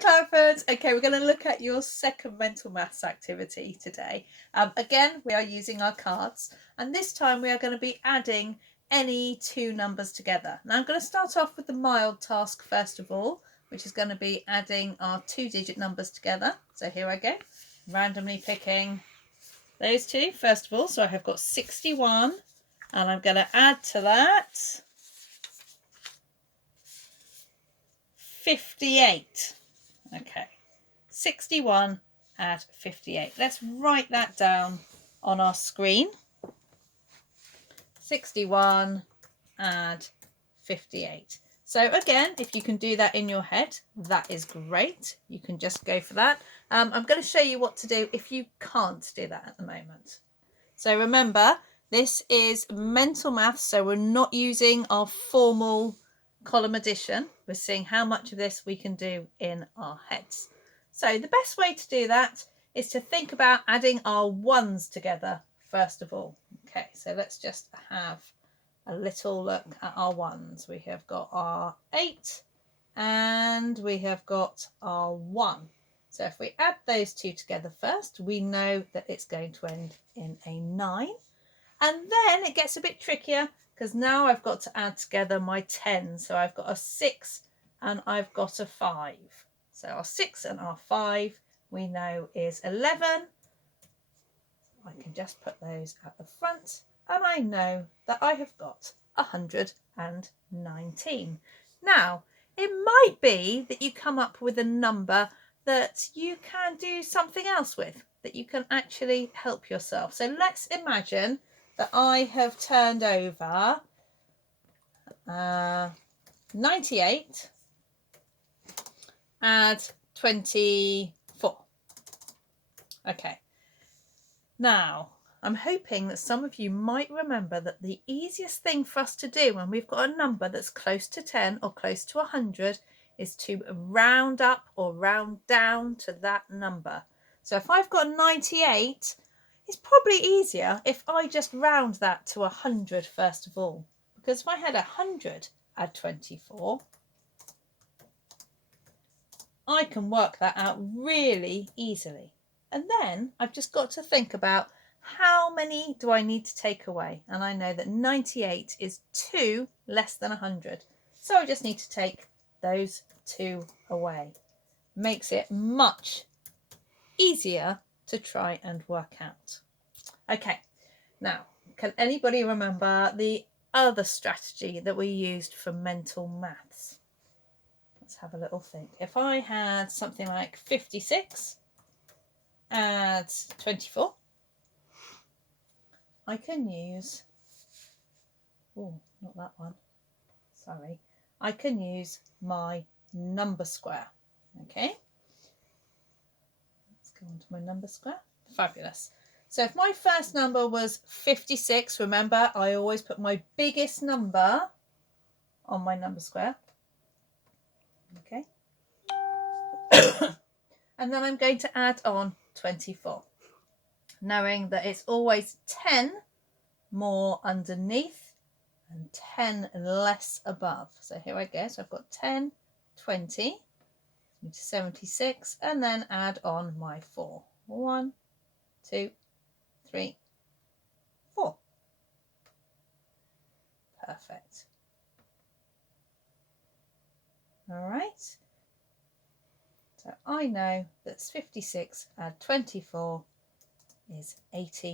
Cloudbirds. Okay, we're going to look at your second mental maths activity today. Again, we are using our cards, and this time we are going to be adding any two numbers together. Now I'm going to start off with the mild task first of all, which is going to be adding our two-digit numbers together. So here I go, randomly picking those two first of all. So I have got 61, and I'm going to add to that 58. Okay, 61 add 58. Let's write that down on our screen. 61 add 58. So again, if you can do that in your head, that is great. You can just go for that. I'm going to show you what to do if you can't do that at the moment. So remember, this is mental maths, so we're not using our formal column addition. We're seeing how much of this we can do in our heads. So the best way to do that is to think about adding our ones together first of all. Okay, so let's just have a little look at our ones. We have got our 8 and we have got our 1. So if we add those two together first, we know that it's going to end in a 9. And then it gets a bit trickier because now I've got to add together my 10. So I've got a 6 and I've got a 5. So our 6 and our 5 we know is 11. I can just put those at the front and I know that I have got 119. Now, it might be that you come up with a number that you can do something else with, that you can actually help yourself. So let's imagine that I have turned over 98, add 24. Okay. Now, I'm hoping that some of you might remember that the easiest thing for us to do when we've got a number that's close to 10 or close to 100 is to round up or round down to that number. So if I've got 98, it's probably easier if I just round that to 100 first of all. Because if I had 100 add 24, I can work that out really easily. And then I've just got to think about how many do I need to take away? And I know that 98 is 2 less than 100. So I just need to take those 2 away. Makes it much easier to try and work out. Okay, now, can anybody remember the other strategy that we used for mental maths? Let's have a little think. If I had something like 56 add 24, I can use, oh, not that one, sorry. I can use my number square, okay? Let's go on to my number square. Fabulous. So if my first number was 56, remember, I always put my biggest number on my number square, okay? And then I'm going to add on 24, knowing that it's always 10 more underneath and 10 less above. So here I go. So I've got 10, 20, 76, and then add on my 4. 1, 2, 3, 4. Perfect. All right. So I know that 56 add 24 is 80.